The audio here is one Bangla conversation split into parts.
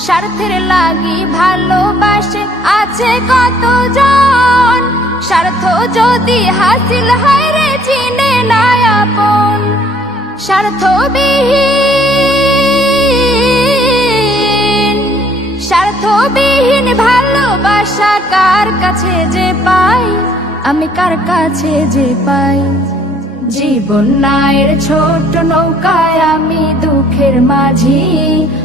স্বার্থের লাগি ভালোবাসে আছে কত জন স্বার্থ যদি হাসিল হয় রে চিনে না আপন। স্বার্থবিহীন। স্বার্থবিহীন ভালোবাসা কার কাছে যে পাই? আমি কার কাছে যে পাই? জীবন নায়ের ছোট নৌকায় আমি দুঃখের মাঝি।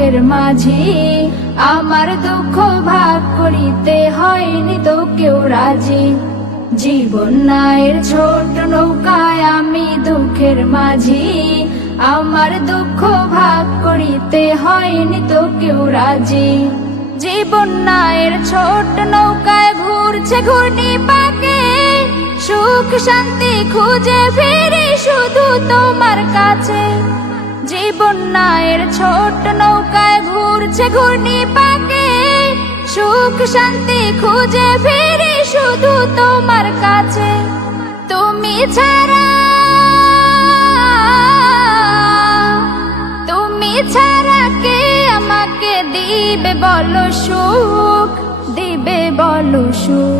দুঃখের মাঝি আমার দুঃখ ভাগ করিতে হয়নি তো কেউ রাজি। জীবন নায়ের ছোট নৌকায় আমি দুঃখের মাঝি। আমার দুঃখ ভাগ করিতে হয়নি তো কেউ রাজি। জীবন নায়ের ছোট নৌকায় ঘুরছে ঘূর্ণি পাকে। সুখ শান্তি খুঁজে ফিরি শুধু তোমার কাছে। জীবন নায়ের ছোট নৌকায় ঘুরছে ঘূর্ণি পাকে, সুখ শান্তি খুঁজে ফিরি শুধু তোমার কাছে। তুমি ছাড়া তুমি ছাড়া কে আমাকে দিবে বলো সুখ, দিবে বলো সুখ?